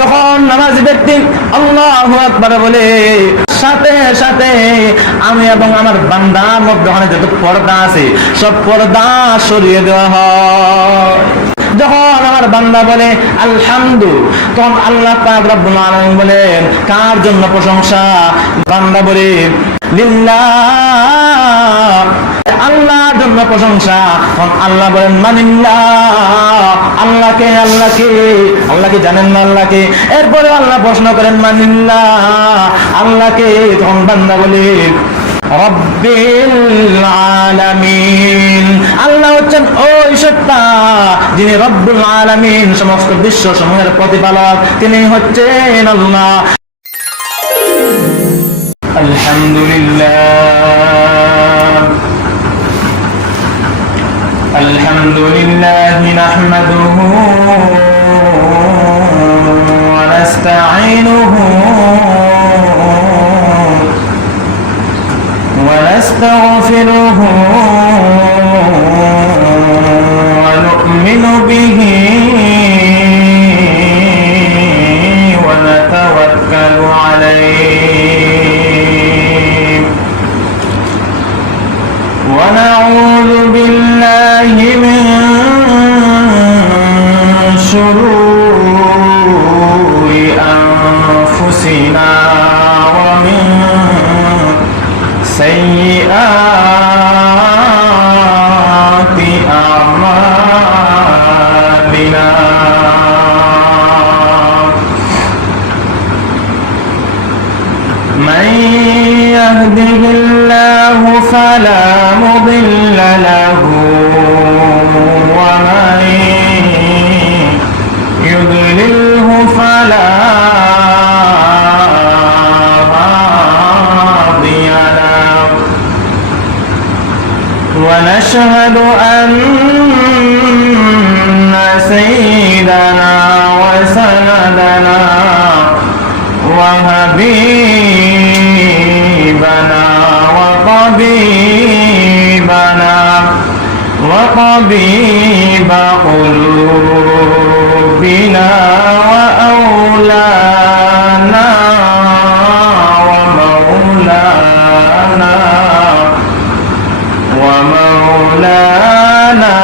যখন নামাজি ব্যক্তি আল্লাহু আকবার বলে, সাথে সাথে আমি এবং আমার বান্দার মধ্যখানে যত পর্দা আছে সব পর্দা সরিয়ে দেওয়া হয়। যখন আমার বান্দা বলে আলহামদু, তখন আল্লাহ পাক রব্বুল আলামিন বলেন কার জন্য প্রশংসা? বান্দা বলে লিল্লাহ, আল্লাহর জন্য প্রশংসা। আল্লাহ বলেন মানিল্লাহ, আল্লাহকে। আল্লাহকে আল্লাহকে জানেন না আল্লাহকে? এরপরে আল্লাহ প্রশ্ন করেন মানিল্লাহ, আল্লাহকে। তখন বান্দা বলে রব্বিল আলামিন, আল্লাহ হচ্ছেন ওই সত্তা যিনি রব্বুল আলামিন, সমস্ত বিশ্ব সমূহের প্রতিপালক, তিনি হচ্ছেন আল্লাহ। আলহামদুলিল্লাহ আলহামদুলিল্লাহ নাহমাদুহু ওয়া নাস্তাঈনুহু ওয়া নাস্তাগফিরুহু ওয়া নু'মিনু বিহি ওয়া নাতাওয়াক্কালু আলাইহি ওয়া নাউযু বিল্লাহি মিন শুরুরি আনফুসিনা ওয়া মিন সাইয়্যাতি আ'মালিনা। মান ইয়াহদিহিল্লাহু ফালা মুদিল্লা লাহু ওয়া মান ইউদ্লিলহু ফালা হাদিয়া লাহু। ওয়া নাশহাদু আন্না সাইয়্যিদানা ওয়া সানাদানা ওয়া হাবিবানা ওয়া তাবিবানা ওয়া তাবিবা কুলুবিনা ওয়া আওলানা ওয়া মাওলানা ওয়া মাওলানা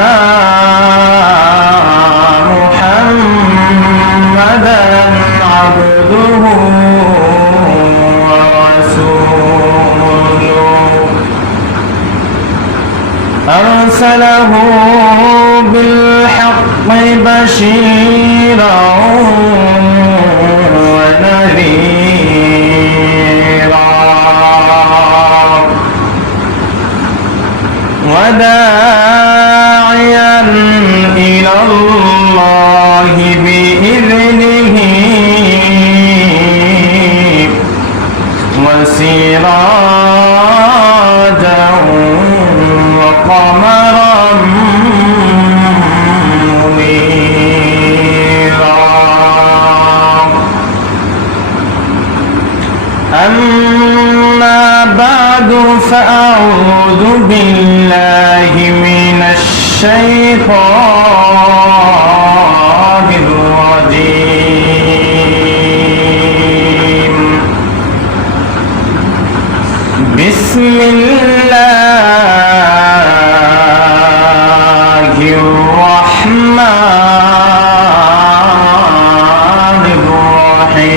মুহাম্মাদান আবদুহু ওয়া রাসূলুহু আরসালাহু বিল হাক্কি বাশীরান ওয়া নাযীরা ওয়া দা'iয়ান ইলাল্লাহি বিইذনিহি ওয়া সিরাজান ওয়া قمرا منيرا. أما بعد فأعوذ بالله من الشيطان الرجيم. بسم الله الرحمن الرحيم.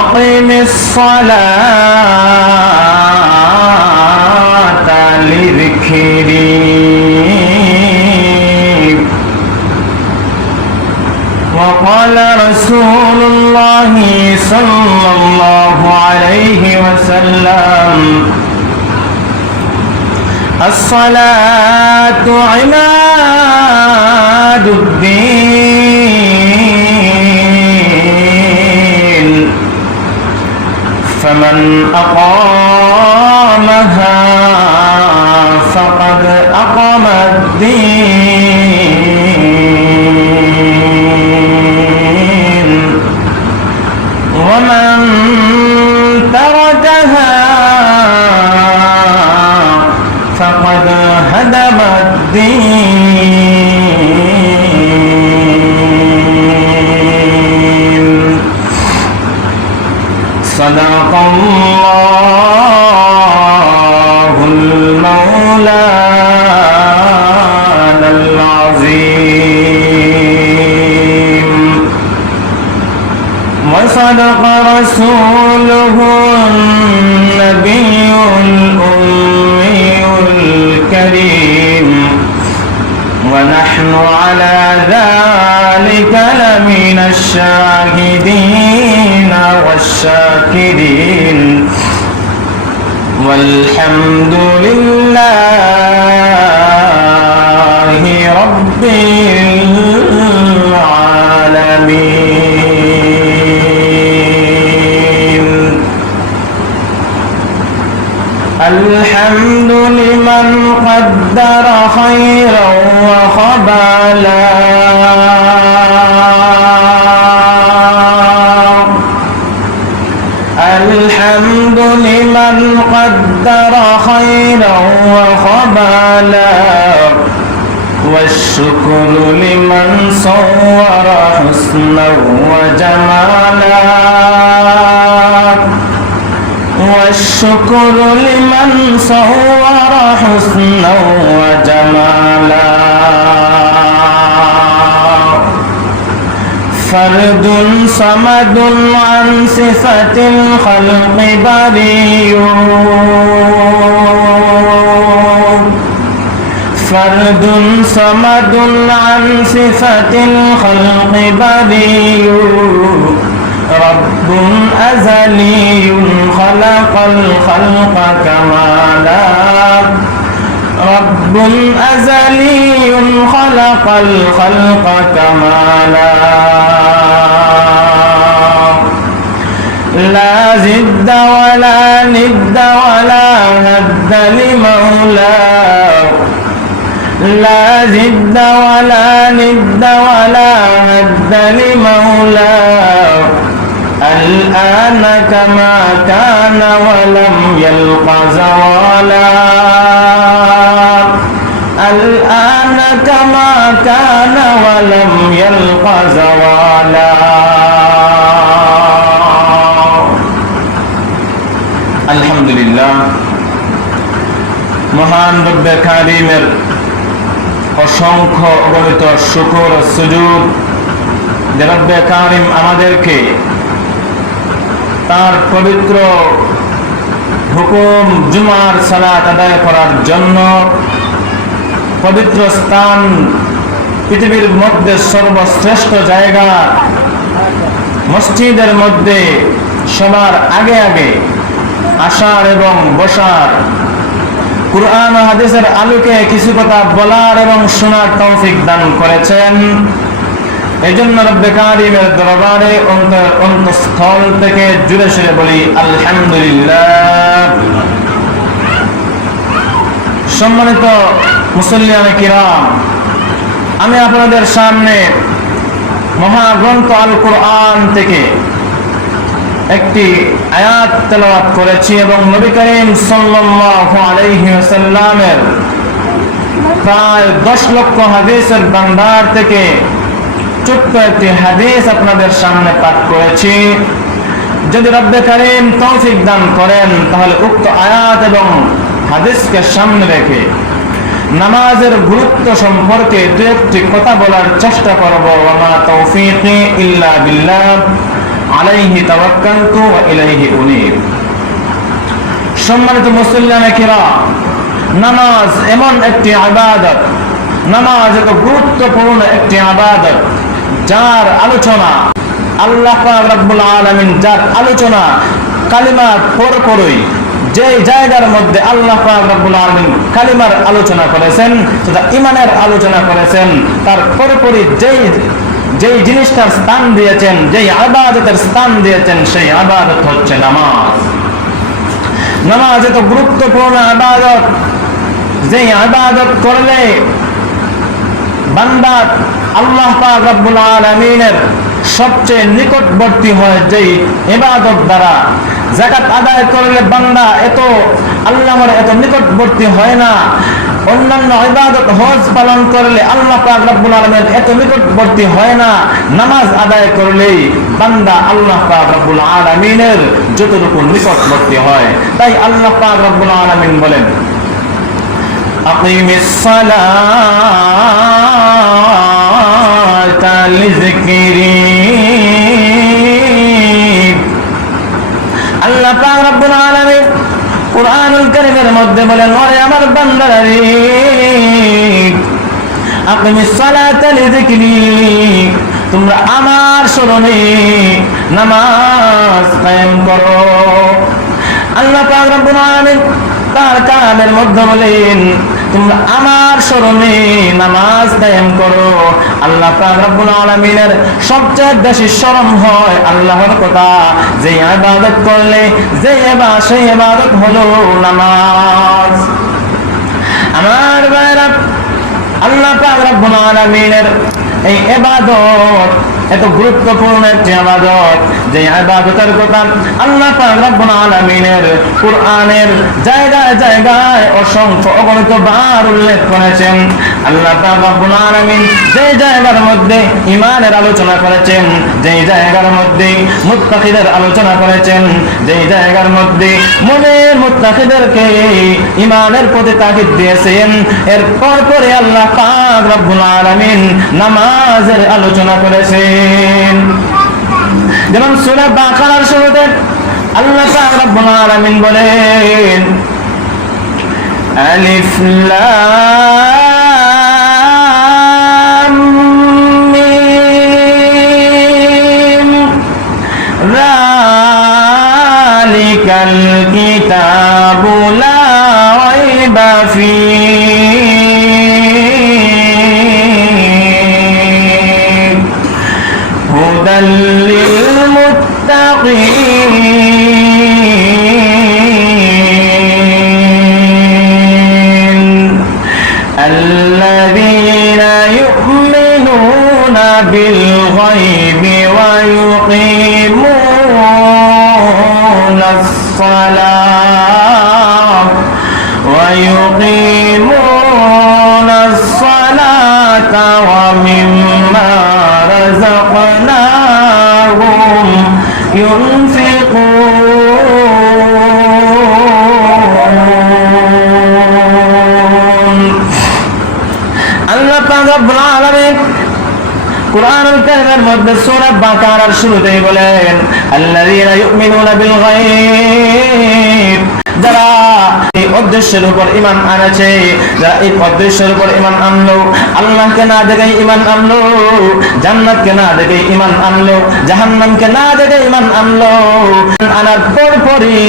أقم الصلاة لذكري. وقال رسول الله صلى الله عليه وسلم الصلاة عماد الدين فمن أقامها فقد أقام الدين ومن تركها فقد هدم الدين صدق الله المولانا العظيم وصدق رسوله النبي الأمي الكريم ونحن على ذلك لمن الشاهدين والشاكرين والحمد لله رب العالمين. الحمد لمن قدر خيرا وخبالا الحمد لمن قدر خيرا وخبالا والشكر لمن صور حسنا وجمالا والشكر لمن صور حسنا وجمالا فرد صمد عن صفة الخلق بريء فرد صمد عن صفة الخلق بريء رب أزلي خلق الخلق كمالا رب أزلي خلق الخلق كمالا لا زد ولا ند ولا هد لمولاه لا زد ولا ند ولا هد لمولاه الآن كما كان ولم يلق زوالا الآن كما كان ولم يلق زوالا. আলহামদুলিল্লাহ, মহান রব্বে কারীমের অসংখ্য অগণিত শুকর ও সুজুদ যে রব্বে কারীম আমাদেরকে তার পবিত্র হুকুম জুমার সালাত আদায় করার জন্য পবিত্র স্থান, পৃথিবীর মধ্যে সর্বশ্রেষ্ঠ জায়গা মসজিদের মধ্যে সবার আগে আগে আসার এবং বসার, কুরআন ও হাদিসের আলোকে কিছু কথা বলার এবং শোনার তৌফিক দান করেছেন। এজন্য রব্বে কারীমের দরবারে অন্তঃস্থল থেকে জুড়ে সুরে বলি আলহামদুলিল্লাহ। সম্মানিত মুসল্লিয়ানে কিরাম, আমি আপনাদের সামনে মহাগ্রন্থ আল কুরআন থেকে একটি আয়াত তেলাওয়াত করেছি এবং নবী করিম সাল্লাল্লাহু আলাইহি ওয়াসাল্লামের প্রায় 10 লক্ষ হাদিসের ভান্ডার থেকে ছোট্ট একটি হাদিস আপনাদের সামনে পাঠ করেছি। যদি রব্বে কারীম তৌফিক দান করেন তাহলে উক্ত আয়াত এবং হাদিসকে সামনে রেখে নামাজের গুরুত্ব সম্পর্কে দু একটি কথা বলার চেষ্টা করব। ওয়া মা তৌফিকি ইল্লা বিল্লাহ আলাইহি তাওয়াক্কালতু ওয়া ইলাইহি উনীব। সম্মানিত মুসল্লিয়ানে কিরাম, নামাজ এমন একটি ইবাদত, নামাজ এত গুরুত্বপূর্ণ একটি ইবাদত যার আলোচনা আল্লাহ পাক রব্বুল আলামিন, যার আলোচনা কালিমা পরপরই যে জায়গার মধ্যে আল্লাহ পাক রব্বুল আলামিন কালিমার আলোচনা করেছেন, সেটা ঈমানের আলোচনা করেছেন, তার পরপরই যেই জিনিসটার স্থান দিয়েছেন, যেই ইবাদতের স্থান দিয়েছেন, সেই ইবাদত হচ্ছে নামাজ। নামাজ এত গুরুত্বপূর্ণ ইবাদত, যে ইবাদত করলে বান্দা আল্লাহ পাক রব্বুল আলামিনের সবচেয়ে নিকটবর্তী হয় যেই ইবাদত দ্বারা। যাকাত আদায় করলে বান্দা এত আল্লাহর এত নিকটবর্তী হয় না, অন্যান্য ইবাদত হজ পালন করলে আল্লাহ পাক রব্বুল আলামিন এত নিকটবর্তী হয় না, নামাজ আদায় করলেই বান্দা আল্লাহ পাক রব্বুল আলামিনের যতটুকু নিকটবর্তী হয়। তাই আল্লাহ পাক রব্বুল আলামিন বলেন, আকিমিস সালাতা লিযিকরি। আল্লাহ পাক রব্বুল আলামিন কুরআনুল কারীমের মধ্যে বলেন, ওরে আমার বান্দারা রে, আকিমিস সালাতা লিযিকরি, তোমরা আমার স্মরণে নামাজ কায়েম করো। আল্লাহ পাক রব্বুল আলামিন তার কালামের মধ্যে বলেন, তোমরা আমার স্মরণে নামাজ কায়েম করো। আল্লাহ পাক রব্বুল আলামিনের সবচেয়ে বেশি স্মরণ হয় আল্লাহর কথা, যে ইবাদত করলে সেই ইবাদত হলো নামাজ। আমার ভাইরা, আল্লাহ পাক রব্বুল আলামিনের এই ইবাদত এত গুরুত্বপূর্ণ একটি ইবাদত, যে ইবাদতের কথা আল্লাহ পাক রব্বুল আলামিনের কুরআনের জায়গায় জায়গায় অসংখ্য অগণিত বার উল্লেখ করেছেন। আল্লাহ পাক রব্বুল আলামিন যে জায়গার মধ্যে ঈমানের আলোচনা করেছেন, যে জায়গার মধ্যে মুত্তাকিদের আলোচনা করেছেন, যে জায়গার মধ্যে মুমিন মুত্তাকিদেরকে ঈমানের প্রতি তাকিদ দিয়েছেন, এরপর পরে আল্লাহ পাক রব্বুল আলামিন নামাজের আলোচনা করেছেন। যেমন সূরা বাকারার শুরুতে আল্লাহ পাক রব্বুল আলামিন বলেন, আলিফ লাম মিম যালিকাল কিতাবু লা রাইবা للمتقين الذين يؤمنون بالغيب ويقيمون الصلاة ومما رزقناهم ينفقون। আল্লাহ পাক রব্বুল আলামিন কুরআনুল কারীমের মধ্যে সূরা বাকারার শুরুতেই বলেন, আল্লাযীনা ইউমিনুনা বিল গায়ব, যারা এই উদ্দেশ্যের উপর ঈমান আনেছে, যারা এই উদ্দেশ্যের উপর ঈমান আনলো, আল্লাহকে না দেখে ঈমান আনলো, জান্নাতকে না দেখে ঈমান আনলো, জাহান্নামকে না দেখে ঈমান আনলো, আনার পরপরই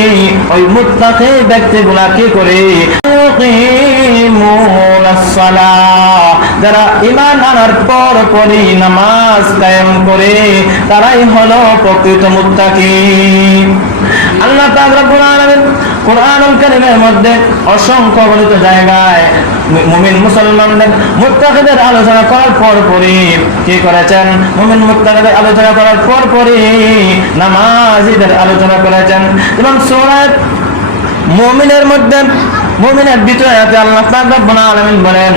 ওই মুত্তাকি ব্যক্তিগুলা কি করে, ইউকিমুনাস সালাহ, যারা ঈমান আনার পরপরই নামাজ কায়েম করে, তারাই হলো প্রকৃত মুত্তাকি। আল্লাহ পাক রব্বুল আলামিন কুরআনুল কারীমের মধ্যে অসংখ্য গণিত জায়গায় মুমিন মুসলমানদের মুত্তাকিদের আলোচনা করার পরপরই কি করেছেন, মুমিন মুত্তাকিদের আলোচনা করার পরপরই নামাজীদের আলোচনা করেছেন। এবং সূরা মুমিনের মধ্যে মুমিনের দ্বিতীয় আয়াতে আল্লাহ পাক রব্বুল আলামিন বলেন,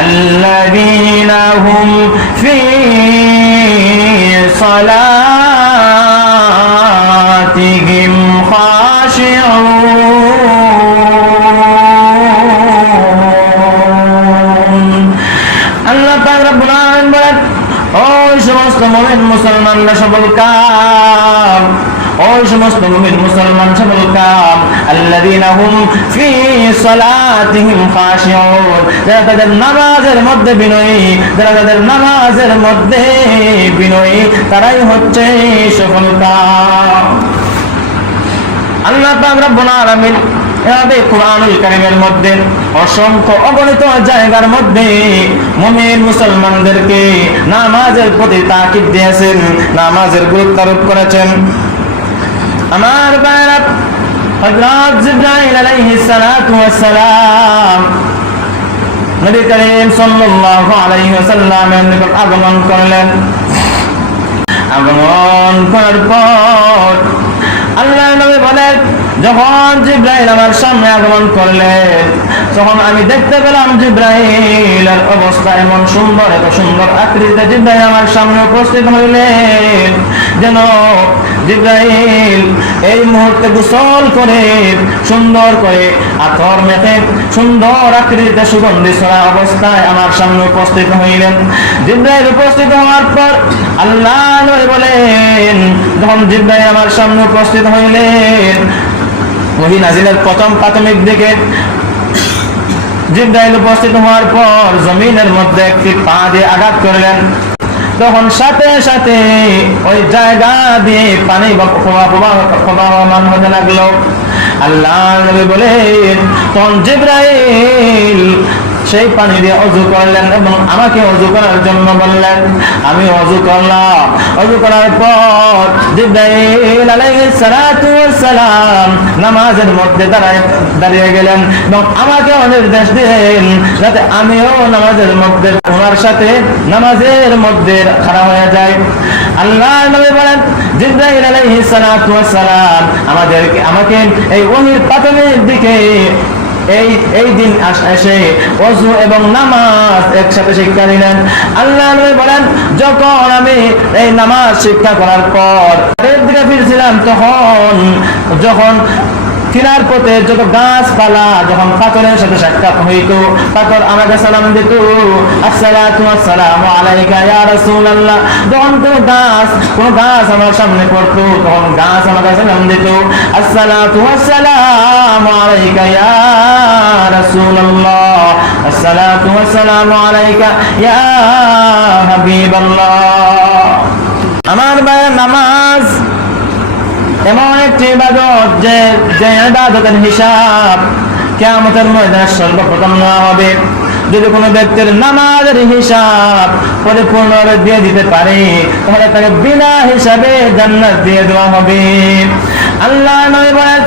আল্লাযীনা হুম ফী সালাতিহিম খাশিউন। আল্লাহ পাক রব্বুল আলামিন বলেন, ওই সমস্ত মুমিন মুসলমানরা সফল কাম, ওই সমস্ত মুমিন মুসলমান সফল কাম, আল্লাযীনা হুম ফী সালাতিহিম খাশিউন, যারা তাদের নামাজের মধ্যে বিনয়ী, যারা তাদের নামাজের মধ্যে বিনয়ী, তারাই হচ্ছে সফল কাম। আল্লাহ পাক রব্বুল আলামিন এভাবে কুরআনুল কারীমের মধ্যে অসংখ্য অগণিত জায়গার মধ্যে মুমিন মুসলমানদেরকে নামাজের প্রতি তাকিদ দিয়েছেন, নামাজের গুরুত্ব আরোপ করেছেন। আমার ভাইরা, হযরত জিবরাইল আলাইহিস সালাতু ওয়াস সালাম নবী করিম সাল্লাল্লাহু আলাইহি ওয়াসাল্লামের নিকট আগমন করলেন। আগমন করার পর আল্লাহ নবী বলেন, যখন জিবরাইল আমার সামনে আগমন করলেন, তখন আমি দেখতে পেলাম জিবরাইলের অবস্থা এমন সুন্দর, এত সুন্দর আকৃতিতে জিবরাইল আমার সামনে উপস্থিত হইলেন, যেন জিবরাইল এই মুহূর্তে গোসল করে সুন্দর করে আতর মেখে সুন্দর আকৃতিতে সুগন্ধি ছড়া অবস্থায় আমার সামনে উপস্থিত হইলেন। জিবরাইল উপস্থিত হওয়ার পর আল্লাহ নবী বলেন, যখন জিবরাইল আমার সামনে উপস্থিত হইলেন, ওহী নাজিলের প্রথম প্রাথমিক দিকে জিবরাইল উপস্থিত হওয়ার পর জমিনের মধ্যে একটি পা দিয়ে আঘাত করলেন, তখন সাথে সাথে ওই জায়গা দিয়ে পানি প্রবাহমান হতে লাগলো। আল্লাহ নবী বলেন, তখন জিবরাইল সেই পানি দিয়ে অজু করলেন এবং আমাকে অজু করার জন্য বললেন। আমি অজু করলাম। অজু করার পর জিবরাইল আলাইহিস সালাতু ওয়াস সালাম নামাজের মধ্যে দাঁড়িয়ে গেলেন এবং আমাকে নির্দেশ দিলেন যাতে আমিও নামাজের মধ্যে ওনার সাথে নামাজের মধ্যে খাড়া হয়ে যাই। আল্লাহ নবী বলেন, জিবরাইল আলাইহিস সালাতু ওয়াস সালাম আমাকে এই ওহীর প্রাথমিক দিকে এই দিন এসে ওযু এবং নামাজ একসাথে শিক্ষা দিলেন। আল্লাহ নবী বলেন, যখন আমি এই নামাজ শিক্ষা করার পর দিকে ফিরছিলাম, যখন ফিরার পথে যত গাছপালা যখন পাথরের সাথে সাক্ষাৎ হইত, পাথর আমাকে সালাম দিত, আসসালাতু ওয়াসসালামু আলাইকা ইয়া রাসূলুল্লাহ। যখন কোন গাছ আমার সামনে পড়তো, তখন গাছ আমাকে সালাম দিত, আসসালাতু ওয়াসসালামু আলাইকা ইয়া রাসূলুল্লাহ, আসসালাতু ওয়াসসালামু আলাইকা ইয়া হাবিবাল্লাহ। আমার ভাইয়ের, নামাজ এমন একটি ইবাদত যে ইবাদতের হিসাব কিয়ামতের ময়দানে সর্বপ্রথম নেওয়া হবে। যদি কোনো ব্যক্তির নামাজের হিসাব পরিপূর্ণভাবে দিয়ে দিতে পারে, তাহলে তাকে বিনা হিসাবে জান্নাত দিয়ে দেওয়া হবে। আল্লাহ নবী বলেন,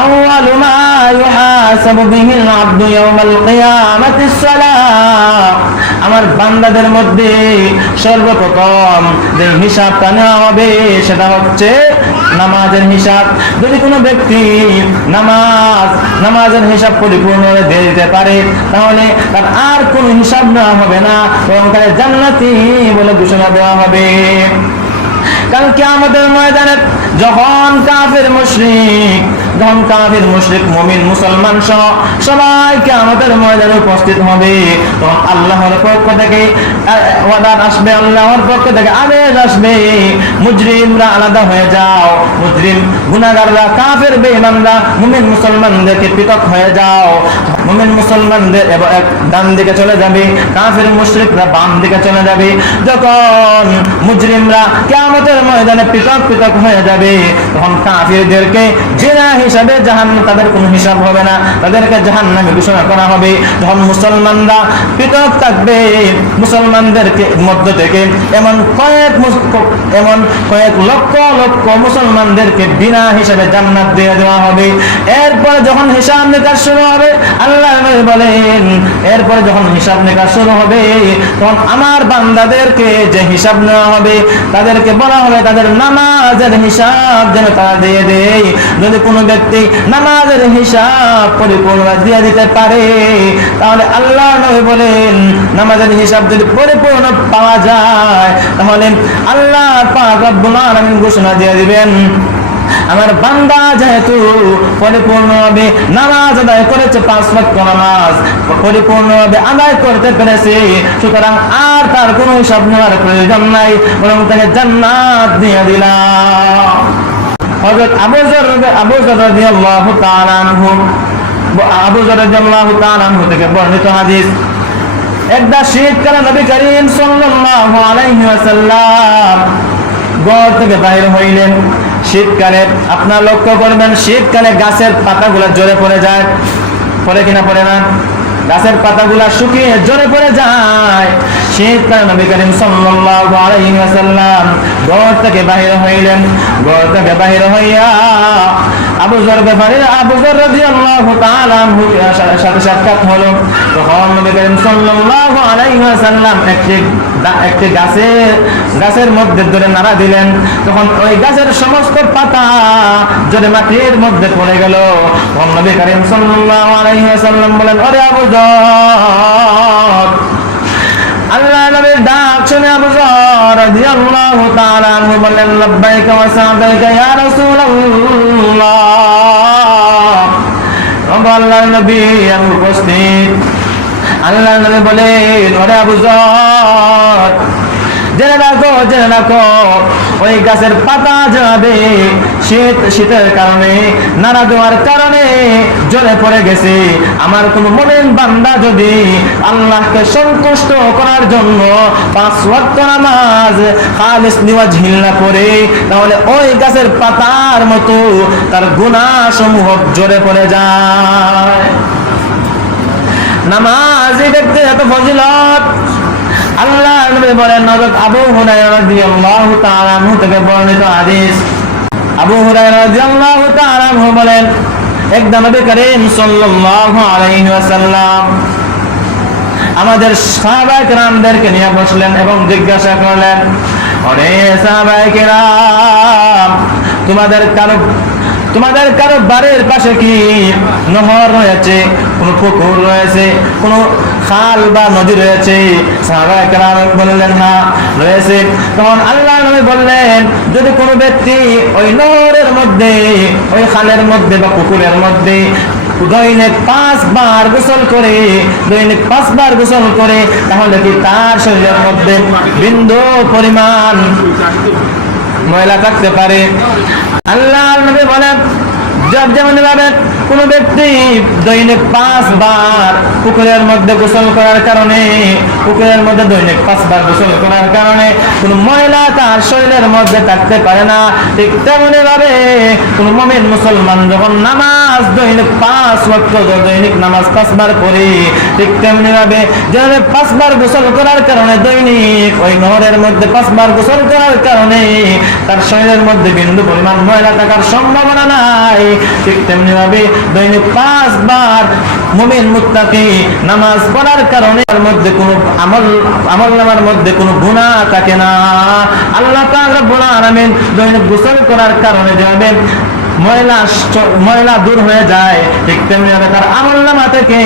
আউয়ালু মা ইউহাসাবু বিহিল আবদু ইয়াওমাল কিয়ামাতিস সালাহ। আমার বান্দাদের মধ্যে সর্বপ্রথম যে হিসাবটা নেওয়া হবে সেটা হচ্ছে নামাজের হিসাব। যদি কোনো ব্যক্তি নামাজের হিসাব পরিপূর্ণভাবে দিয়ে দিতে পারে, তাহলে তার আর কোনো হিসাব নেওয়া হবে না, বরং তাকে জান্নাতি বলে ঘোষণা দেওয়া হবে। কাল কিয়ামতের ময়দানে যখন কাফির মুশরিক মুমিন মুসলমান সহ সবাই কিয়ামতের ময়দানে উপস্থিত হবে, তখন আল্লাহর পক্ষ থেকে ওয়াদা আসবে, আল্লাহর পক্ষ থেকে আদেশ আসবে, মুজরিমরা আলাদা হয়ে যাও, মুজরিম গুনাহগাররা কাফির বেঈমানরা মুমিন মুসলমানদেরকে পৃথক হয়ে যাও। মুমিন মুসলমানদের ডান দিকে চলে যাবে, কাফির মুশরিকরা বাম দিকে চলে যাবে। যখন মুজরিমরা কিয়ামতের ময়দানে পৃথক হয়ে যাবে, তখন কাফিরদেরকে বিনা হিসাবে তাদের কোনো হিসাব হবে না, তাদেরকে জাহান্নামে ঘোষণা করা হবে। যখন মুসলমানরা পৃথক থাকবে, মুসলমানদেরকে মধ্য থেকে এমন কয়েক লক্ষ মুসলমানদেরকে বিনা হিসাবে জান্নাত দিয়ে দেওয়া হবে। এরপরে যখন হিসাব নিকাশ শুরু হবে, আল্লাহ বলেন, এরপরে যখন হিসাব নিকাশ শুরু হবে, তখন আমার বান্দাদেরকে যে হিসাব নেওয়া হবে, তাদেরকে বলা হবে তাদের নামাজের হিসাব যেন তারা দিয়ে দেয়। যদি কোনো ব্যক্তি নামাজের হিসাব পরিপূর্ণ দিয়ে দিতে পারে, তাহলে আল্লাহ নবী বলেন, নামাজের হিসাব যদি পরিপূর্ণ পাওয়া যায়, তাহলে আল্লাহ পাক রব্বুল আলামিন ঘোষণা দিয়ে দিবেন, আমার বান্দা যেহেতু পরিপূর্ণভাবে নামাজ আদায় করেছে, 5 ওয়াক্ত নামাজ পরিপূর্ণভাবে আদায় করতে পেরেছে, সুতরাং আর তার কোনো হিসাব নেওয়ার প্রয়োজন নাই, বরং তাকে জান্নাত দিয়ে দিলাম। হযরত আবু যর রাদিয়াল্লাহু তাআলা আনহু থেকে বর্ণিত হাদিস, একদা শীতকালে নবী করিম সাল্লাল্লাহু আলাইহি ওয়াসাল্লাম ঘর থেকে বাইরে হইলেন। শীতকালে আপনারা লক্ষ্য করবেন, শীতকালে গাছের পাতাগুলো ঝরে পড়ে যায়, পড়ে কিনা পড়ে না? গাছের পাতাগুলো শুকিয়ে ঝরে পড়ে যায়। শীতকালে নবী করিম সাল্লাল্লাহু আলাইহি ওয়াসাল্লাম ঘর থেকে বাইরে হইলেন। ঘর থেকে বাইরে হইয়া আবু যর রাদিয়াল্লাহু তাআলা সাথে সাক্ষাৎ হলো। তখন নবী করিম সাল্লাল্লাহু আলাইহি ওয়াসাল্লাম একটি একটি গাছের মধ্যে ধরে নাড়া দিলেন, তখন ওই গাছের সমস্ত পাতা জোরে মাটির মধ্যে পড়ে গেল। তখন নবী করিম সাল্লাল্লাহু আলাইহি ওয়াসাল্লাম বলেন, ওরে আবু যর, আল্লাহ নবীর ডাক শুনে আবু যর রাদিয়াল্লাহু তাআলা আনহু বললেন, লাব্বাইকা ওয়া সা'দাইকা ইয়া রাসূলুল্লাহ। আল্লাহর নবী আমি উপস্থিত। আল্লাহর নবী বলেন, ওরে আবু যর, জেনে রাখো ওই গাছের পাতা যাবে শীতের কারণে, নাড়া দেওয়ার কারণে জ্বলে পড়ে গেছে। আমার কোন মুমিন বান্দা যদি আল্লাহকে সন্তুষ্ট করার জন্য 5 ওয়াক্ত নামাজ খালিস লিওয়াজহিল্লাহ পড়ে, তাহলে ওই গাছের পাতার মতো তার গুনাহ সমূহ জ্বলে পড়ে যায়। নামাজি ব্যক্তির এত ফজিলত। আল্লাহ নবী বলেন, হযরত আবু হুরায়রা রাদিয়াল্লাহু তাআলা আনহু থেকে বর্ণিত হাদিস। আবু হুরায়রা রাদিয়াল্লাহু তাআলা আনহু বলেন, একদা নবী করিম সাল্লাল্লাহু আলাইহি ওয়াসাল্লাম আমাদের সাহাবায়ে কেরামদেরকে নিয়ে বসলেন এবং জিজ্ঞাসা করলেন, ওরে সাহাবায়ে কেরাম, তোমাদের কারো বাড়ির পাশে কি নহর রয়েছে, কোন পুকুর রয়েছে, কোন খাল বা নদী রয়েছে? সাহাবায়ে কেরাম বললেন, হ্যাঁ রয়েছে। তখন আল্লাহ নবী বললেন, যদি কোনো ব্যক্তি ওই নহরের মধ্যে, ওই খালের মধ্যে বা পুকুরের মধ্যে দৈনিক 5 বার গোসল করে, তাহলে কি তার শরীরের মধ্যে বিন্দু পরিমাণ ময়লা থাকতে পারে? আল্লাহ নবী বলেন, যেমন ভাবে কোন ব্যক্তি দৈনিক 5 বার পুকুরের মধ্যে গোসল করার কারণে, দৈনিক 5 বার গোসল করার কারণে কোন ময়লা তার শরীরের মধ্যে থাকতে পারে না, ঠিক তেমনি ভাবে কোন মুমিন মুসলমান যখন নামাজ দৈনিক 5 ওয়াক্ত দৈনিক নামাজ 5 বার পড়ে, ঠিক তেমনি ভাবে যেভাবে 5 বার গোসল করার কারণে দৈনিক ওই নহরের মধ্যে 5 বার গোসল করার কারণে তার শরীরের মধ্যে বিন্দু পরিমাণ ময়লা থাকার সম্ভাবনা নাই, ঠিক তেমনি ভাবে দৈনিক 5 বার মুমিন মুত্তাকি নামাজ পড়ার কারণে তার মধ্যে কোনো আমলনামার মধ্যে কোনো গুনাহ থাকে না। আল্লাহ পাক রব্বুল আলামিন দৈনিক গোসল করার কারণে যেভাবে ময়লা দূর হয়ে যায়, ঠিক তেমনি ভাবে তার আমলনামা থেকে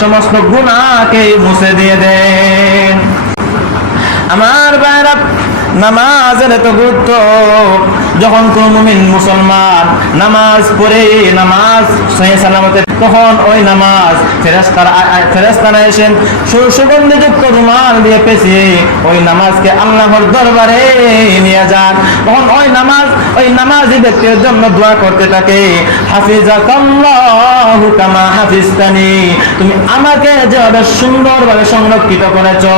সমস্ত গুনাহকে মুছে দিয়ে দেন। আমার ভাইরা, নামাজের এত গুরুত্ব। যখন কোন মুমিন মুসলমান নামাজ পড়ে, নামাজ সহিহ সালামতে, তখন ওই নামাজ ফেরেশতারা এসে সুগন্ধিযুক্ত রুমাল দিয়ে পেঁচিয়ে ওই নামাজকে আল্লাহর দরবারে নিয়ে যান। তখন ওই নামাজি ব্যক্তির জন্য দোয়া করতে থাকে, হাফিজাকাল্লাহু কামা হাফিজতানি, তুমি আমাকে যেভাবে সুন্দরভাবে সংরক্ষিত করেছো,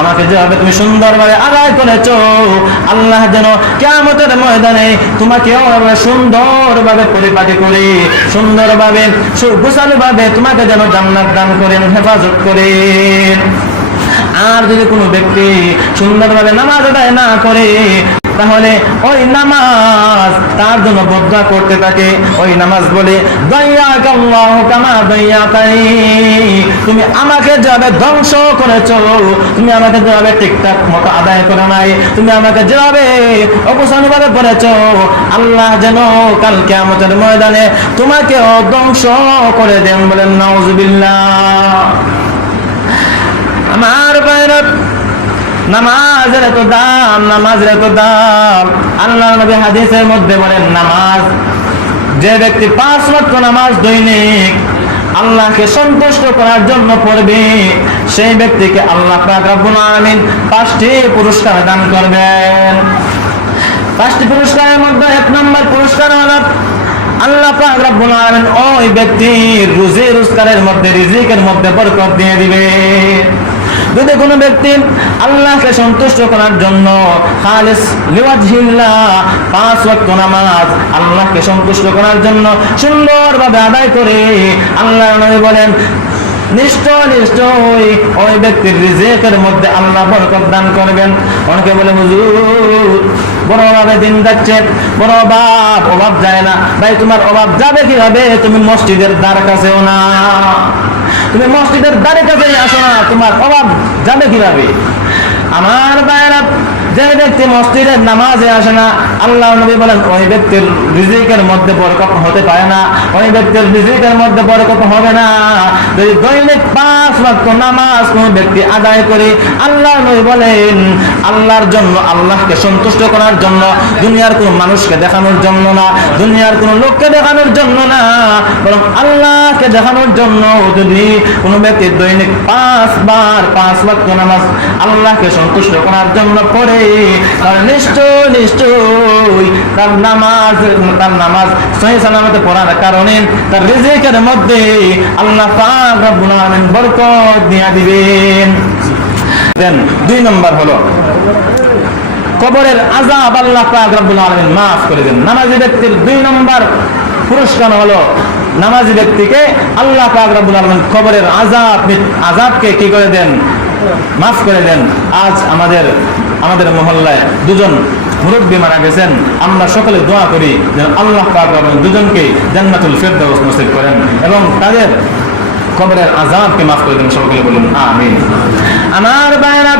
আমাকে যেভাবে তুমি সুন্দরভাবে আদায় করেছো, আল্লাহ যেন কিয়ামতের ময়দানে তোমাকে সুন্দরভাবে পরিপাটি করে, সুন্দরভাবে গোছালোভাবে তোমাকে যেন জান্নাত দান করেন, হেফাজত করেন। আর যদি কোনো ব্যক্তি সুন্দরভাবে নামাজ আদায় না করে, তাহলে ওই নামাজ তার জন্য বদদুয়া করতে থাকে। ওই নামাজ বলে, দাইয়াকাল্লাহু কামা দাইয়াতানি, তুমি আমাকে যেভাবে ধ্বংস করেছো, তুমি আমাকে যেভাবে ঠিকঠাক মতো আদায় করে নাই, তুমি আমাকে যেভাবে অপসানুভাবে করেছো, আল্লাহ যেন কাল কিয়ামতের ময়দানে তোমাকেও ধ্বংস করে দেন। বলেন নাউজুবিল্লাহ। আমার ভাইরা, নামাজের এত দাম, আল্লাহ নবী হাদিসের মধ্যে বলেন, নামাজ যে ব্যক্তি 5 ওয়াক্ত নামাজ দৈনিক আল্লাহকে সন্তুষ্ট করার জন্য পড়বে, সেই ব্যক্তিকে আল্লাহ পাক রব্বুল আলামিন 5টি পুরস্কার দান করবেন। 5টি পুরস্কারের মধ্যে 1 নম্বর পুরস্কার হলো আল্লাহ পাক রব্বুল আলামিন ওই ব্যক্তির রুজি রোজগারের মধ্যে, রিজিকের মধ্যে বরকত দিয়ে দিবে। যদি কোনো ব্যক্তি আল্লাহকে সন্তুষ্ট করার জন্য খালিস লিওয়াজহিল্লাহ 5 ওয়াক্ত নামাজ আল্লাহকে সন্তুষ্ট করার জন্য সুন্দরভাবে আদায় করে, আল্লাহ নবী বলেন, নিশ্চয় ওই ব্যক্তির রিজিকের মধ্যে আল্লাহ বরকত দান করবেন। অনেকে বলে, হুজুর বড় অভাবে দিন যাচ্ছে, বড় অভাব যায় না। ভাই, তোমার অভাব যাবে কিভাবে? তুমি মসজিদের দ্বার কাছেও না, তুমি মসজিদের দ্বারের কাছে আসো না, তোমার অভাব যাবে কিভাবে? আমার ভাইরা, যে ব্যক্তি মসজিদের নামাজে আসে না, আল্লাহ নবী বলেন ওই ব্যক্তির রিজিকের মধ্যে বরকত হতে পারে না, ওই ব্যক্তির রিজিকের মধ্যে বরকত হবে না। যদি দৈনিক 5 ওয়াক্ত নামাজ কোন ব্যক্তি আদায় করে, আল্লাহ নবী বলেন আল্লাহর জন্য, আল্লাহকে সন্তুষ্ট করার জন্য, দুনিয়ার কোন মানুষকে দেখানোর জন্য না, দুনিয়ার কোন লোককে দেখানোর জন্য না, বরং আল্লাহকে দেখানোর জন্য যদি কোন ব্যক্তি দৈনিক 5 বার 5 ওয়াক্ত নামাজ আল্লাহকে সন্তুষ্ট করার জন্য পড়ে, তার নিশ্চয়ই তার নামাজ সহিহ সালামতে পড়ার কারণে তার রিজিকের মধ্যে আল্লাহ পাক রব্বুল আলামিন বরকত দিয়ে দিবেন। দেন 2 নম্বর হলো কবরের আযাব আল্লাহ পাক রব্বুল আলামিন maaf করে দেন। নামাজি ব্যক্তির 2 নম্বর পুরস্কার হলো নামাজি ব্যক্তিকে আল্লাহ পাক রব্বুল আলামিন কবরের আযাবকে কি করে দেন, maaf করে দেন। আজ আমাদের মহল্লায় 2 জন মুরব্বী মারা গেছেন, আমরা সকলে দোয়া করি যেন আল্লাহ পাক রব্বুল দুজনকে জান্নাতুল ফেরদাউস নসিব করেন এবং তাদের কবরের আযাবকে maaf করে দেন। সকলে বলুন আমিন। আমার ভাইরা,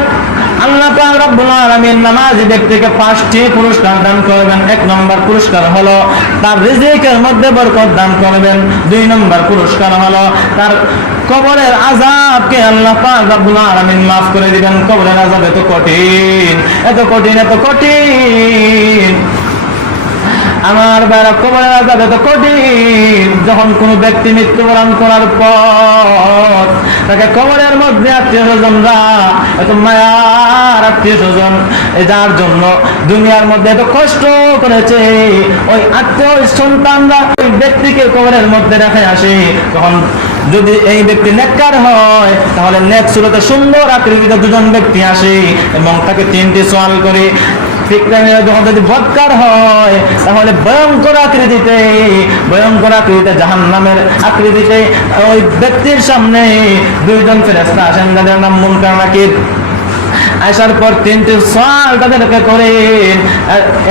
আল্লাহ পাক রব্বুল আলামিন নামাজি ব্যক্তিকে 5টি পুরস্কার দান করবেন। 1 নম্বর পুরস্কার হলো তার রিজিকের মধ্যে বরকত দান করবেন। 2 নম্বর পুরস্কার হলো তার কবরের আযাবকে আল্লাহ পাক রব্বুল আলামিন maaf করে দিবেন। কবরের আযাব এত কঠিন, এত কঠিন, এত কঠিন। আমার ভাইরা, কবরের আযাব এত কঠিন, যখন কোন ব্যক্তি মৃত্যুবরণ করার পর তাকে কবরের মধ্যে আত্মীয়-স্বজনরা, এত মায়ার আত্মীয়-স্বজন, যার জন্য দুনিয়ার মধ্যে এত কষ্ট করেছে, ওই আত্মীয় সন্তানরা ওই ব্যক্তিকে কবরের মধ্যে রেখে আসে। তখন যদি এই ব্যক্তি নেককার হয়, তাহলে নেক সুরতে সুন্দর আকৃতিতে 2 জন ব্যক্তি আসে এবং তাকে 3টি সওয়াল করে। যখন যদি বদকার হয়, তাহলে ভয়ঙ্কর আকৃতিতে জাহান্নামের আকৃতিতে ওই ব্যক্তির সামনে 2 জন ফেরেশতা আসেন, যাদের নাম মুনকার নাকির। আসার পর 3টি সওয়াল তাদেরকে করেন।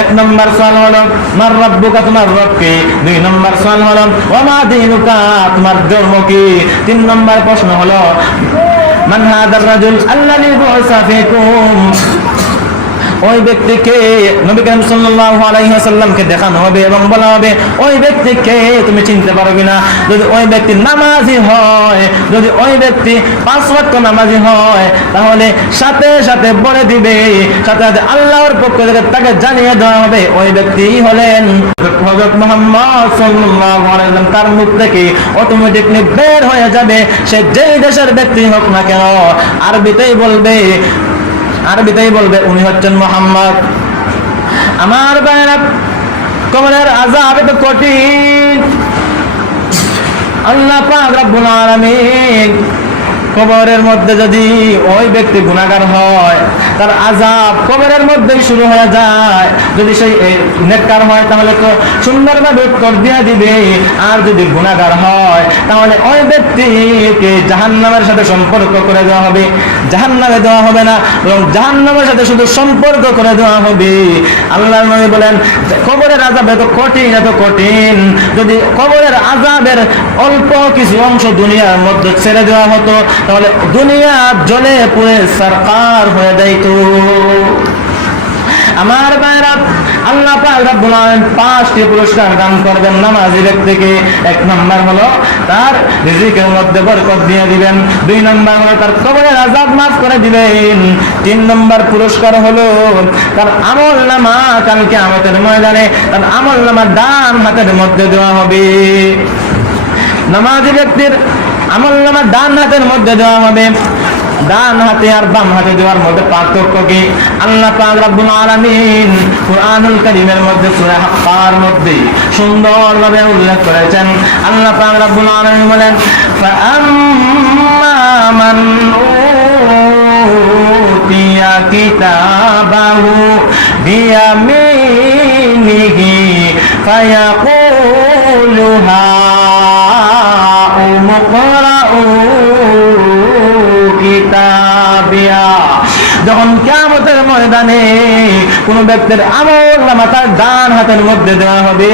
1 নম্বর সওয়াল হলো মার রাব্বুকা, তোমার রব কে? 2 নম্বর সওয়াল হলো ওয়া মা দীনুকা, তোমার ধর্ম কি? 3 নম্বর প্রশ্ন হলো মান হাদার রাজুল আল্লাযী বু'সা ফীকুম। ওই ব্যক্তিকে নবী করিম সাল্লাল্লাহু আলাইহি ওয়াসাল্লামকে দেখানো হবে এবং বলা হবে ওই ব্যক্তিকে তুমি চিনতে পারবে না। যদি ওই ব্যক্তি নামাজি হয়, যদি ওই ব্যক্তি 5 ওয়াক্ত নামাজি হয়, তাহলে সাথে সাথে বলে দিবে, সাথে সাথে আল্লাহর পক্ষ থেকে তাকে জানিয়ে দেওয়া হবে ওই ব্যক্তি হলেন হযরত মুহাম্মদ সাল্লাল্লাহু আলাইহি ওয়াসাল্লাম। তার মুখ থেকে অটোমেটিকলি বের হয়ে যাবে, সে যেই দেশের ব্যক্তি হোক না কেন, আরবিতেই বলবে উনি হচ্ছেন মুহাম্মদ। আমার ভাইরা, কবরের আযাব এত কঠিন, আল্লাহ পাক রব্বুল আলামিন কবরের মধ্যে যদি ওই ব্যক্তি গুনাহগার হয়, তার আযাব কবরের মধ্যেই শুরু হয়ে যায়। যদি সেই নেককার হয়, তাহলে তো সুন্দরভাবে উত্তর দিয়ে দিবে। আর যদি গুনাহগার হয়, তাহলে ওই ব্যক্তিকে জাহান্নামের সাথে সম্পর্ক করে দেওয়া হবে। জাহান্নামে দেওয়া হবে না, বরং জাহান্নামের সাথে শুধু সম্পর্ক করে দেওয়া হবে। আল্লাহর নবী বলেন কবরের আযাব এত কঠিন, এত কঠিন, যদি কবরের আযাবের অল্প কিছু অংশ দুনিয়ার মধ্যে ছেড়ে দেওয়া হতো, তাহলে দুনিয়া জ্বলে পুড়ে সরকার হয়ে যাইত। আমার ভাইরা, আল্লাহ পাক রব্বুল আলামিন 5টি পুরস্কার দান করবেন নামাজি ব্যক্তিকে। 1 নম্বর হলো তার রিজিকের মধ্যে বরকত দিয়ে দিবেন। 2 নম্বর হলো তার কবরের আযাব maaf করে দিবেন। 3 নম্বর পুরস্কার হলো তার আমলনামা কাল কিয়ামতের ময়দানে তার আমলনামা ডান হাতের মধ্যে দেওয়া হবে। নামাজি ব্যক্তির আমলনামা ডান হাতের মধ্যে দেওয়া হবে। ডান হাতে আর বাম হাতে দেওয়ার মধ্যে পার্থক্য কি? আল্লাহ পাক রব্বুল আলামিন কুরআনুল কারীমের মধ্যে সূরা হাক্কার মধ্যে সুন্দরভাবে উল্লেখ করেছেন। আল্লাহ পাক রব্বুল আলামিন বলেন ফাআম্মা মান উতিয়া কিতাবাহু বিয়ামিনিহি ফায়াকুলু হাউম ইকরাউ কিতাবিয়া। যখন কিয়ামতের ময়দানে কোন ব্যক্তির আমলনামা তার ডান হাতের মধ্যে দেওয়া হবে,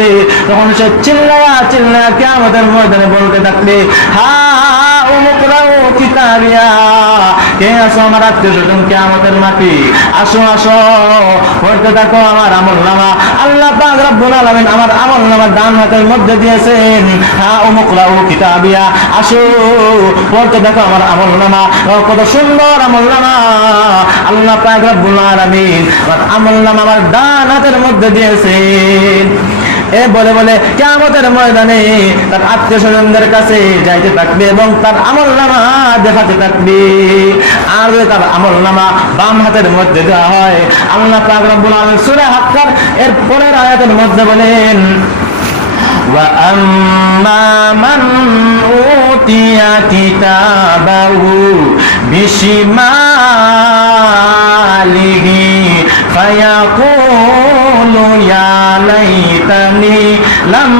তখন সে চিল্লায়া চিল্লায়া কিয়ামতের ময়দানে বলতে থাকবে মুকরাউ কিতাবিয়া, কে আসো আমার আত্মীয়-স্বজন কিয়ামতের মাটি, আসো আসো পড়তে থাকো আমার আমলনামা। আল্লাহ পাক রব্বুল আলামিন আমার আমলনামা ডান হাতের মধ্যে দিয়েছেন। মুকরাউ কিতাবিয়া, আসো পড়তে দেখো আমার আমলনামা, কত সুন্দর আমলনামা আল্লাহ পাক রব্বুল আলামিন আমার আমলনামা আমার ডান হাতের মধ্যে দিয়েছেন। এ বলে বলে কিয়ামতের ময়দানে তার আত্মীয় স্বজনদের কাছে যাইতে থাকবে এবং তার আমলনামা দেখাতে থাকবে। আর যদি তার আমলনামা বাম হাতের মধ্যে দেওয়া হয়, আল্লাহ পাক রব্বুল আলামিন সূরা হাক্কার এর পরের আয়াতের মধ্যে বলেন, وَأَمَّا مَنْ أُوتِيَ كِتَابَهُ بِشِمَالِهِ فَيَقُولُ يَا لَيْتَنِي لَمْ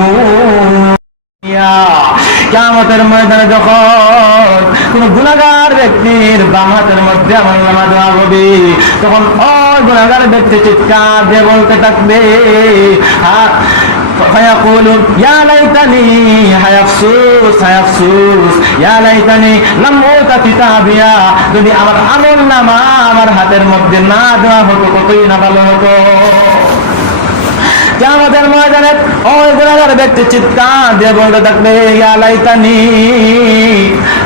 أُوتَ। কিয়ামতের ময়দানে যখন কোন গুনাহগার ব্যক্তির বাম হাতের মধ্যে আমলনামা দেওয়া হবে, তখন ওই গুনাহগার ব্যক্তি চিৎকার দিয়ে বলতে থাকবে, ফায়াকুলু ইয়া লাইতানি, হায় আফসোস হায় আফসোস, ইয়া লাইতানি লাম উতা কিতাবিয়া, যদি আমার আমলনামা আমার হাতের মধ্যে না দেওয়া হতো কতই না ভালো হতো। কিয়ামতের ময়দানে ওই গুনাহগার ব্যক্তি চিৎকার দিয়ে বলতে থাকবে, ইয়া লাইতানি,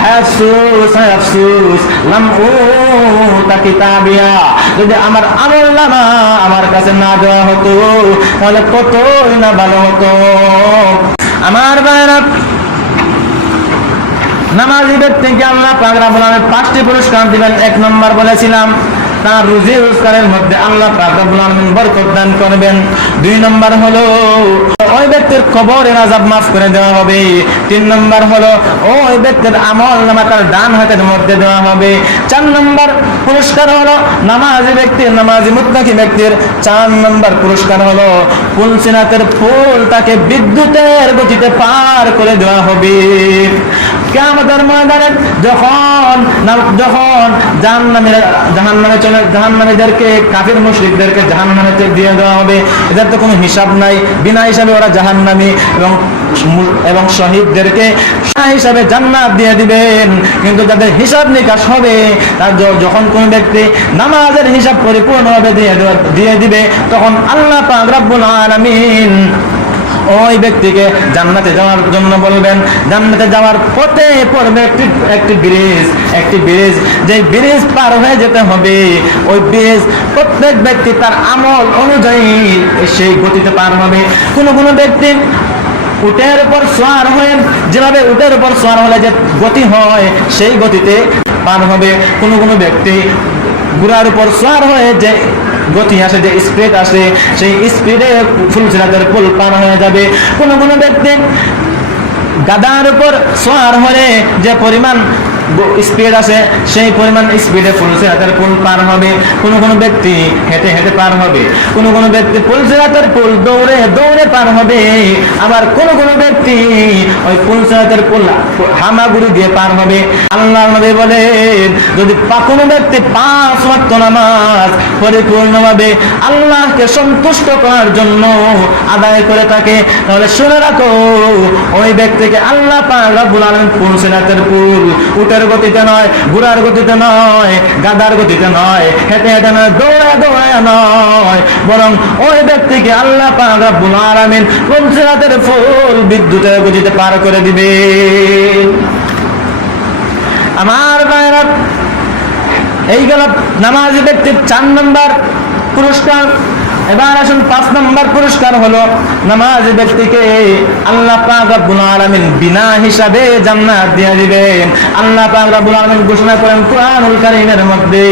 হায় আফসোস হায় আফসোস, লাম উতা কিতাবিয়া, যদি আমার আমলনামা আমার কাছে না দেওয়া হতো তাহলে কতই না ভালো হতো। আমার ভাইরা, নামাজি ব্যক্তিকে আল্লাহ পাক রব্বুল আলামিন 5টি পুরস্কার দিবেন। 1 নম্বর বলেছিলাম তার রুজি রোজগারের মধ্যে আল্লাহ পাক রব্বুল আলামিন বরকত দান করবেন। 2 নম্বর হলো ওই ব্যক্তির কবরের আযাব মাফ করে দেওয়া হবে। 3 নম্বর হলো ওই ব্যক্তির আমলনামা তার ডান হাতের মধ্যে দেওয়া হবে। 4 নম্বর পুরস্কার হলো নামাজি ব্যক্তির, নামাজি মুত্তাকি ব্যক্তির 4 নম্বর পুরস্কার হলো ফুলসিরাতের পুল তাকে বিদ্যুতের গতিতে পার করে দেওয়া হবে। কিয়ামতের ময়দানে যখন জাহান্নামীদেরকে, কাফির মুশরিকদেরকে জাহান্নামে দিয়ে দেওয়া হবে, এদের তো কোনো হিসাব নাই, বিনা হিসাবে ওরা জাহান্নামী, এবং শহীদদেরকে হিসাবে জান্নাত দিয়ে দিবেন। কিন্তু যাদের হিসাব নিকাশ হবে, তার যখন কোন ব্যক্তি নামাজের হিসাব পরিপূর্ণভাবে দিয়ে দিবে, তখন আল্লাহ পাক রব্বুল আলামিন ওই ব্যক্তিকে জান্নাতে যাওয়ার জন্য বলবেন। জান্নাতে যাওয়ার পথে পড়বে একটি ব্রিজ, যে ব্রিজ পার হয়ে যেতে হবে। ওই ব্রিজ প্রত্যেক ব্যক্তি তার আমল অনুযায়ী সেই গতিতে পার হবে। কোন ব্যক্তি উটের উপর সওয়ার হয়ে, যেভাবে উটের উপর সওয়ার হলে যে গতি হয় সেই গতিতে পার হবে। কোন ব্যক্তি ঘোড়ার উপর সওয়ার হয়ে যে গতি আসে, যে স্পিড আসে, সেই স্পিডে ফুলসিরাতের পুল পার হয়ে যাবে। কোন ব্যক্তি গাধার উপর সওয়ার হলে যে পরিমাণ স্পিড আছে সেই পরিমাণ স্পিডে ফুলসিরাতের পুল পার হবে। কোন ব্যক্তি হেঁটে হেঁটে পার হবে। কোন ব্যক্তি ফুলসিরাতের পুল দৌড়ে দৌড়ে পার হবে। আবার কোন ব্যক্তি ওই ফুলসিরাতের পুল হামাগুড়ি দিয়ে পার হবে। আল্লাহর নবী বলেন, যদি কোন ব্যক্তি 5 ওয়াক্ত নামাজ পরিপূর্ণভাবে আল্লাহকে সন্তুষ্ট করার জন্য আদায় করে থাকে, তাহলে শুনে রাখো ওই ব্যক্তিকে আল্লাহ পাক রব্বুল আলামিন ফুলসিরাতের পুল উটের গতিতে নয়, ঘোড়ার গতিতে নয়, গাধার গতিতে নয়, হেঁটে হেঁটে নয়, দৌড়ে দৌড়ে নয়, বরং ওই ব্যক্তিকে আল্লাহ পাক রব্বুল আলামিন ফুলসিরাতের ফুল বিদ্যুতের গতিতে পার করে দিবে। আমার ভাইরা, এই গেল নামাজি ব্যক্তির 4 নম্বর পুরস্কার। এবার আসুন 5 নম্বর পুরস্কার হলো নামাজি ব্যক্তিকে আল্লাহ পাক রব্বুল আলামিন বিনা হিসাবে জান্নাত দিয়ে দিবেন। আল্লাহ পাক রব্বুল আলামিন ঘোষণা করেন কুরআনুল কারীমের মধ্যে,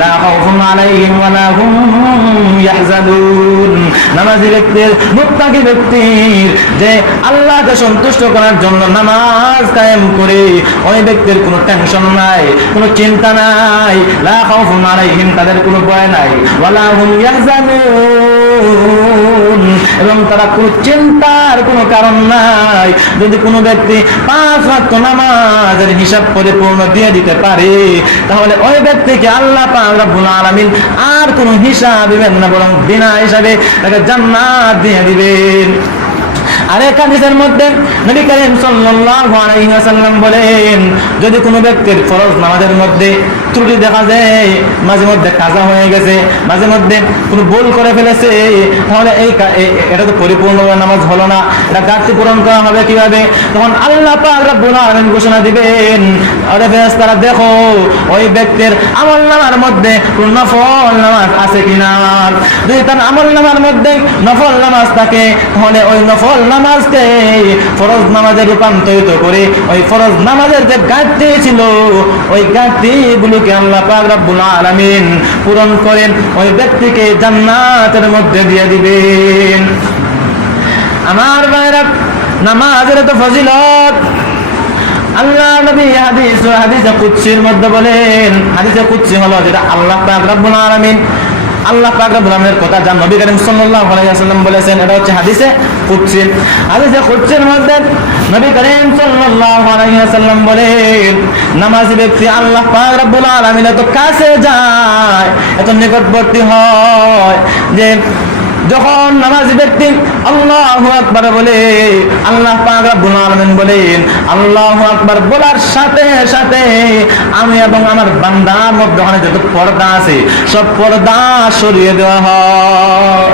লা খাউফুন আলাইহিম ওয়া লা হুম ইয়াহজানুন। নামাজি ব্যক্তির, মুত্তাকি ব্যক্তির, যে আল্লাহকে সন্তুষ্ট করার জন্য নামাজ কায়েম করে, ওই ব্যক্তির কোনো টেনশন নাই, কোনো চিন্তা নাই। লা খাউফুন আলাইহিম, তাদের কোনো ভয় নাই, ওয়া লা হুম ইয়াহজানুন, এবং তারা কোনো চিন্তার কোনো কারণ নাই। যদি কোনো ব্যক্তি 5 ওয়াক্ত নামাজের হিসাব পরিপূর্ণ দিয়ে দিতে পারে, তাহলে ওই ব্যক্তিকে আল্লাহ পাক রব্বুল আলামিন আর কোনো হিসাব দিবেন না, বরং বিনা হিসাবে তাকে জান্নাত দিয়ে দিবেন। আরেক হাদিসের মধ্যে নবী করিম সাল্লাল্লাহু আলাইহি ওয়াসাল্লাম বলেন, যদি কোনো ব্যক্তির ফরজ নামাজের মধ্যে ত্রুটি দেখা যায়, মাঝে মধ্যে কাজা হয়ে গেছে, মাঝে মধ্যে কোনো ভুল করে ফেলেছে, তাহলে এটা তো পরিপূর্ণ নামাজ হলো না, এটা ঘাটতি পূরণ করা হবে কিভাবে? তখন আল্লাহ পাক রব্বুল আলামিন ঘোষণা দিবেন, আরে ফেরেশতারা দেখো ওই ব্যক্তির আমলনামার মধ্যে কোন নফল নামাজ আছে কিনা। যদি তার আমলনামার মধ্যে নফল নামাজ থাকে, তাহলে ওই নফল নামাজকে ফরজ নামাজে রূপান্তরিত করে ওই ফরজ নামাজের যে ঘাটতি ছিল, ওই ঘাটতিগুলোকে আল্লাহ পাক রব্বুল আলামিন পূরণ করেন ওই ব্যক্তিকে জান্নাতের মধ্যে দিয়ে দিবেন। আমার ভাইরা, নামাজের তো ফজিলত আল্লাহ নবী হাদিসে কুদসির মধ্যে বলেন, হাদিসে কুদসি হলো যেটা আল্লাহ পাক রব্বুল আলামিন কথা যা নবী করিম সাল্লাল্লাহু আলাইহি ওয়াসাল্লাম বলেছেন, এটা হচ্ছে হাদিসে কুদসি। হাদিসে কুদসির মধ্যে নবী করিম সাল্লাল্লাহু আলাইহি ওয়াসাল্লাম বলেন, নামাজি ব্যক্তি আল্লাহ পাক রব্বুল আলামিনের তো কাছে যায়, এত নিকটবর্তী হয় যে যখন নামাজি ব্যক্তি আল্লাহু আকবার বলে, আল্লাহ পাক রব্বুল আলামিন বলেন, আল্লাহু আকবার বলার সাথে সাথে আমি এবং আমার বান্দার মধ্যে যত পর্দা আছে সব পর্দা সরিয়ে দেওয়া হয়।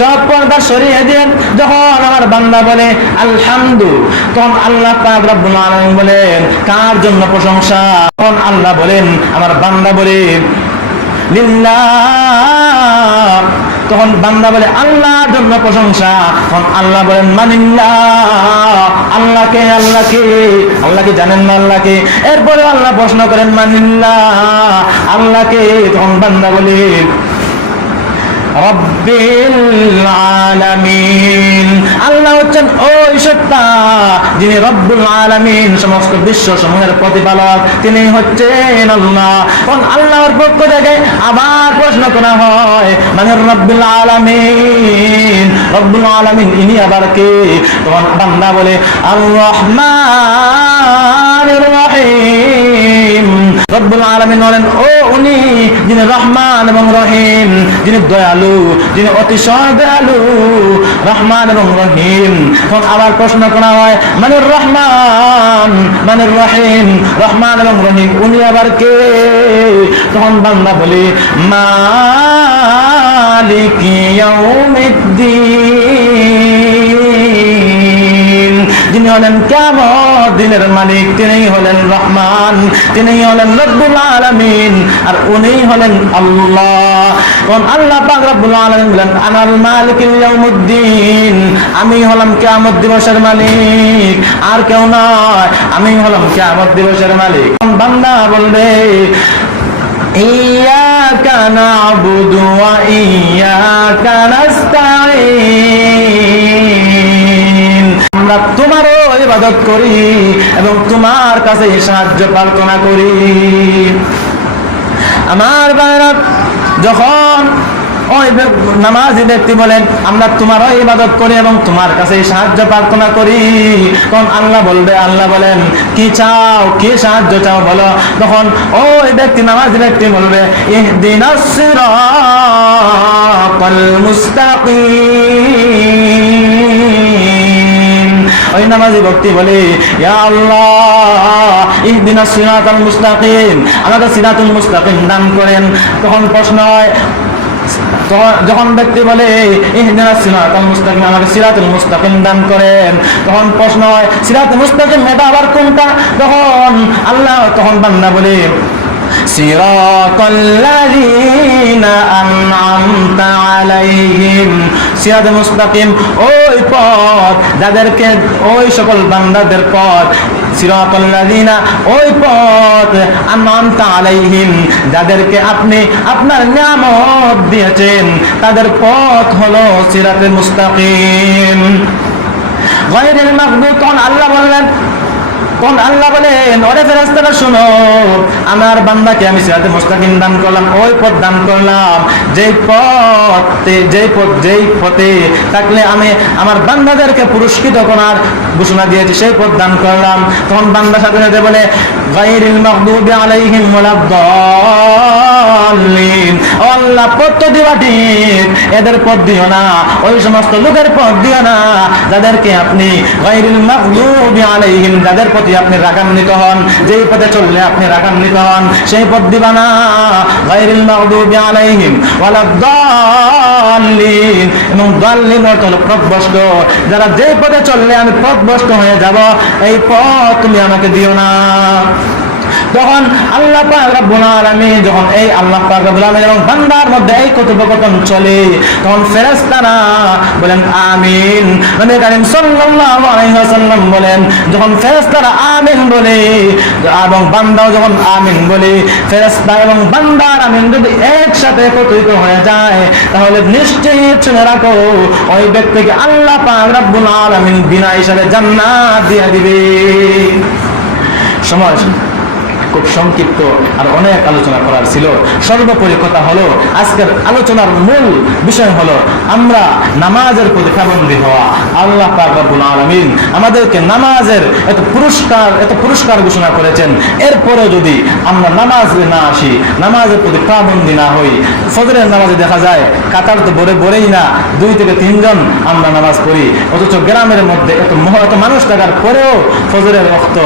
সব পর্দা সরিয়ে দিয়ে যখন আমার বান্দা বলে আলহামদু, তখন আল্লাহ পাক রব্বুল আলামিন বলেন, কার জন্য প্রশংসা? তখন আল্লাহ বলেন, আমার বান্দা বলে লিল্লাহ, তখন বান্দা বলে আল্লাহর জন্য প্রশংসা। তখন আল্লাহ বলেন মানিল্লাহ, আল্লাহকে আল্লাহকে আল্লাহকে জানেন না আল্লাহকে। এরপরে আল্লাহ প্রশ্ন করেন মানিল্লাহ, আল্লাহকে। তখন বান্দা বলে রব্বিল আলামিন, আল্লাহ হচ্ছেন ওই সত্তা যিনি রব্বুল আলামিন, সমস্ত বিশ্ব সমূহের প্রতিপালক, তিনি হচ্ছেন আল্লাহ। তখন আল্লাহর পক্ষ থেকে আবার প্রশ্ন করা হয়, মানে রব্বুল আলামিন, রব্বুল আলামিন ইনি আবার কে? তখন বান্দা বলে আর রহমানির রহিম, রব্বুল আলামিন বলেন ও উনি যিনি রহমান এবং রহিম, যিনি দয়ালু, যিনি অতিশয় দয়ালু, রহমান এবং রহিম। তখন আবার প্রশ্ন করা হয় মানে রহমান মানে রহিম, রহমান এবং রহিম উনি আবার কে? তখন বান্দা বলে মালিকি ইয়াউমিদ্দিন, যিনি হলেন কিয়ামত দিনের মালিক, তিনিই হলেন রহমান, তিনিই হলেন রব্বুল আলামিন, আর উনি হলেন আল্লাহ। তখন আল্লাহ পাক রব্বুল আলামিন বলেন আনাল মালিকুল ইয়াউমিদ্দিন, আমি হলাম কিয়ামত দিবসের মালিক, আর কেউ নয়, আমি হলাম কিয়ামত দিবসের মালিক। বান্দা বলবে ইয়াকা না'বুদু ওয়া ইয়াকা নাস্তাঈন, আমরা তোমারও ইবাদত করি এবং তোমার কাছে সাহায্য প্রার্থনা করি। আমার ভাইরা, যখন ওই নামাজি ব্যক্তি বলেন আমরা তোমারও ইবাদত করি এবং তোমার কাছে সাহায্য প্রার্থনা করি, তখন আল্লাহ বলবে, আল্লাহ বলেন কি চাও, কি সাহায্য চাও বলো। তখন ওই ব্যক্তি নামাজি ব্যক্তি বলবে ইহদিনাস সিরাতাল মুস্তাকিম। ওই নামাজি ব্যক্তি বলে ইয়া আল্লাহ ইহদিনাস সিরাতাল মুস্তাকিম, আমাকে সিরাতুল মুস্তাকিম দান করেন। তখন প্রশ্ন হয়, যখন ব্যক্তি বলে ইহদিনাস সিরাতাল মুস্তাকিম, আমাকে সিরাতুল মুস্তাকিম দান করেন, তখন প্রশ্ন হয় সিরাতুল মুস্তাকিম এটা আবার কোনটা? তখন বান্দা বলে সিরাতাল্লাযীনা আন'আমতা আলাইহিম, সিরাতুল মুস্তাকিম ওই পথ যাদেরকে, ওই সকল বান্দাদের পথ, সিরাতাল্লাযীনা ওই পথ, আন'আমতা আলাইহিম যাদেরকে আপনি আপনার নিয়ামত দিয়েছেন, তাদের পথ হলো সিরাতুল মুস্তাকিম গায়রিল মাগদুব। তখন আল্লাহ বললেন, তখন আল্লাহ বলেন ওরে ফেরেশতারা শোনো, আমার বান্দাকে আমি সিরাতুল মুস্তাকিম দান করলাম, ওই পথ দান করলাম যেই পথে থাকলে আমি আমার বান্দাদেরকে পুরস্কৃত করার ঘোষণা দিয়েছি, সেই পথ দান করলাম। তখন বান্দার সাথে সাথে বলে গায়রিল মাগদুবি আলাইহিম ওয়ালাদ দাল্লিন। ও আল্লাহ, পথ তো দিবা ঠিক, এদের পথ দিও না, ওই সমস্ত লোকের পথ দিও না যাদেরকে আপনি গায়রিল মাগদুবি আলাইহিম, যাদের প্রতি আপনি রাগান্বিত হন, যেই পথে চললে আপনি রাগান্বিত হন সেই পথ দিবা না। গায়রিল মাগদুবি আলাইহিম ওয়ালাদ দাল্লিন, এবং দাল্লিন অর্থ হলো পথভ্রষ্ট, যারা যেই পথে চললে আমি পথভ্রষ্ট হয়ে যাব এই পথ তুমি আমাকে দিও না। তখন আল্লাহ পাক রব্বুল আলামিন, যখন এই আল্লাহ পাক রব্বুল আলামিন এবং বান্দার মধ্যে এই কথোপকথন চলে, তখন ফেরেশতারা বলেন আমিন। নবী করিম সাল্লাল্লাহু আলাইহি ওয়াসাল্লাম বলেন, যখন ফেরেশতারা আমিন বলে এবং বান্দাও যখন আমিন বলে, ফেরেশতা এবং বান্দার আমিন যদি একসাথে একত্রিত হয়ে যায় তাহলে নিশ্চয়ই শুনে রাখো ওই ব্যক্তিকে আল্লাহ পাক রব্বুল আলামিন বিনা হিসাবে জান্নাত দিয়ে দিবে। সময় খুব সংক্ষিপ্ত, আর অনেক আলোচনা করার ছিল। সর্বোপরি কথা হলো, আজকের আলোচনার মূল বিষয় হলো আমরা নামাজের প্রতি পাবন্দী হওয়া। আল্লাহ পাক রব্বুল আলামিন আমাদেরকে নামাজের এত পুরস্কার ঘোষণা করেছেন, এরপরে যদি আমরা নামাজে না আসি, নামাজের প্রতি পাবন্দী না হই, ফজরের নামাজে দেখা যায় কাতার তো বরেই না, 2 থেকে 3 জন আমরা নামাজ পড়ি, অথচ গ্রামের মধ্যে এত মানুষ থাকার পরেও ফজরের ওয়াক্ত,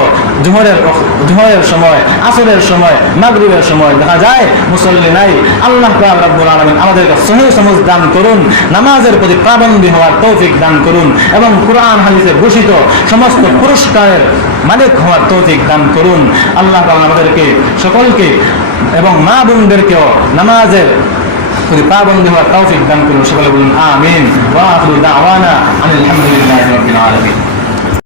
জোহরের সময়, আসরের সময়, মাগরিবের সময় দেখা যায় মুসল্লি নাই। আল্লাহ পাক রব্বুল আলামিন আমাদেরকে সহিহ সমঝ দান করুন, নামাজের প্রতি পাবন্দী হওয়ার তৌফিক দান করুন, এবং কুরআন হাদিসে ঘোষিত সমস্ত পুরস্কারের মালিক হওয়ার তৌফিক দান করুন। আল্লাহ পাক আমাদেরকে সকলকে এবং মা বোনদেরকেও নামাজের প্রতি পাবন্দী হওয়ার তৌফিক দান করুন। সকলে বলুন আমিন। ওয়া আখিরু দাওয়ানা আনিল হামদুলিল্লাহি রাব্বিল আলামিন।